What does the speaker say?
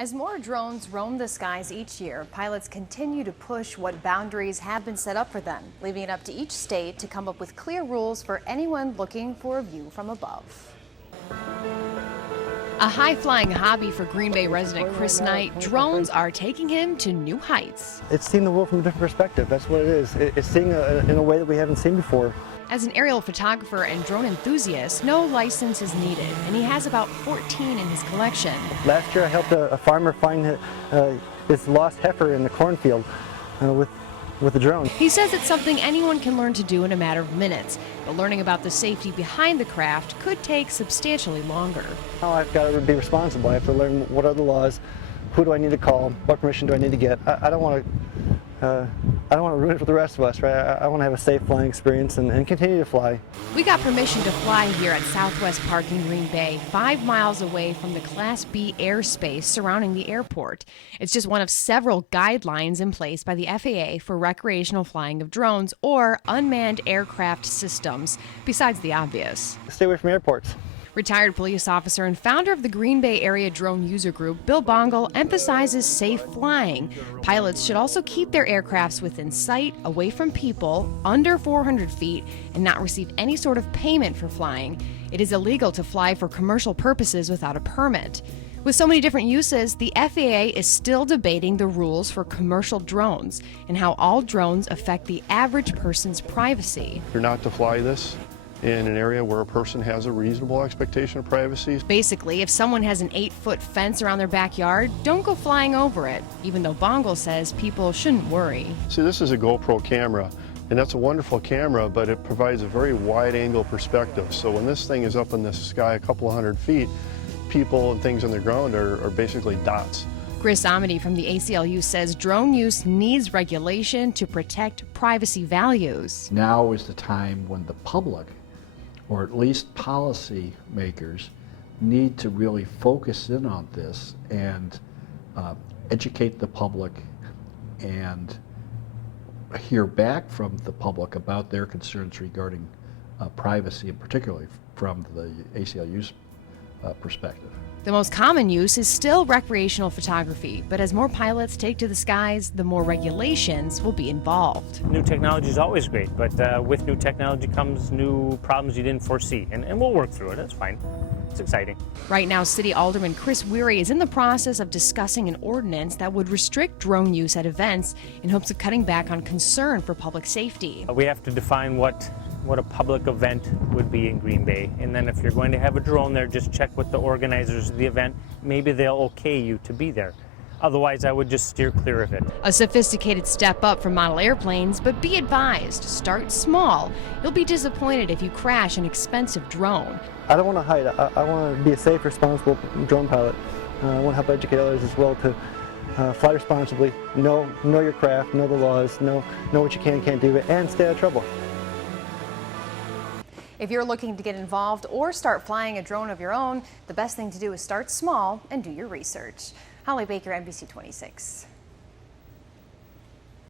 As more drones roam the skies each year, pilots continue to push what boundaries have been set up for them, leaving it up to each state to come up with clear rules for anyone looking for a view from above. A high-flying hobby for Green Bay resident Chris Knight, drones are taking him to new heights. It's seeing the world from a different perspective. That's what it is. It's seeing in a way that we haven't seen before. As an aerial photographer and drone enthusiast, no license is needed, and he has about 14 in his collection. Last year I helped a farmer find his lost heifer in the cornfield with a drone. He says it's something anyone can learn to do in a matter of minutes, but learning about the safety behind the craft could take substantially longer. Now I've got to be responsible. I have to learn what are the laws, who do I need to call, what permission do I need to get. I don't want to ruin it for the rest of us, right? I want to have a safe flying experience and continue to fly. We got permission to fly here at Southwest Park in Green Bay, 5 miles away from the Class B airspace surrounding the airport. It's just one of several guidelines in place by the FAA for recreational flying of drones or unmanned aircraft systems, besides the obvious. Stay away from airports. Retired police officer and founder of the Green Bay Area Drone User Group, Bill Bongle, emphasizes safe flying. Pilots should also keep their aircrafts within sight, away from people, under 400 feet, and not receive any sort of payment for flying. It is illegal to fly for commercial purposes without a permit. With so many different uses, the FAA is still debating the rules for commercial drones and how all drones affect the average person's privacy. You're not to fly this in an area where a person has a reasonable expectation of privacy. Basically, if someone has an 8-foot fence around their backyard, don't go flying over it, even though Bongle says people shouldn't worry. See, this is a GoPro camera, and that's a wonderful camera, but it provides a very wide-angle perspective. So when this thing is up in the sky a couple of hundred feet, people and things on the ground are basically dots. Chris Amity from the ACLU says drone use needs regulation to protect privacy values. Now is the time when the public, or at least policy makers, need to really focus in on this and educate the public and hear back from the public about their concerns regarding privacy, and particularly from the ACLU's perspective. The most common use is still recreational photography, but as more pilots take to the skies, the more regulations will be involved. New technology is always great, but with new technology comes new problems you didn't foresee, and we'll work through it. That's fine. It's exciting. Right now, City Alderman Chris Weary is in the process of discussing an ordinance that would restrict drone use at events in hopes of cutting back on concern for public safety. We have to define what a public event would be in Green Bay, and then if you're going to have a drone there, just check with the organizers of the event. Maybe they'll okay you to be there. Otherwise, I would just steer clear of it. A sophisticated step up from model airplanes, but be advised, start small. You'll be disappointed if you crash an expensive drone. I don't want to hide. I want to be a safe, responsible drone pilot. I want to help educate others as well to fly responsibly, know your craft, know the laws, know what you can and can't do, and stay out of trouble. If you're looking to get involved or start flying a drone of your own, the best thing to do is start small and do your research. Holly Baker, NBC 26.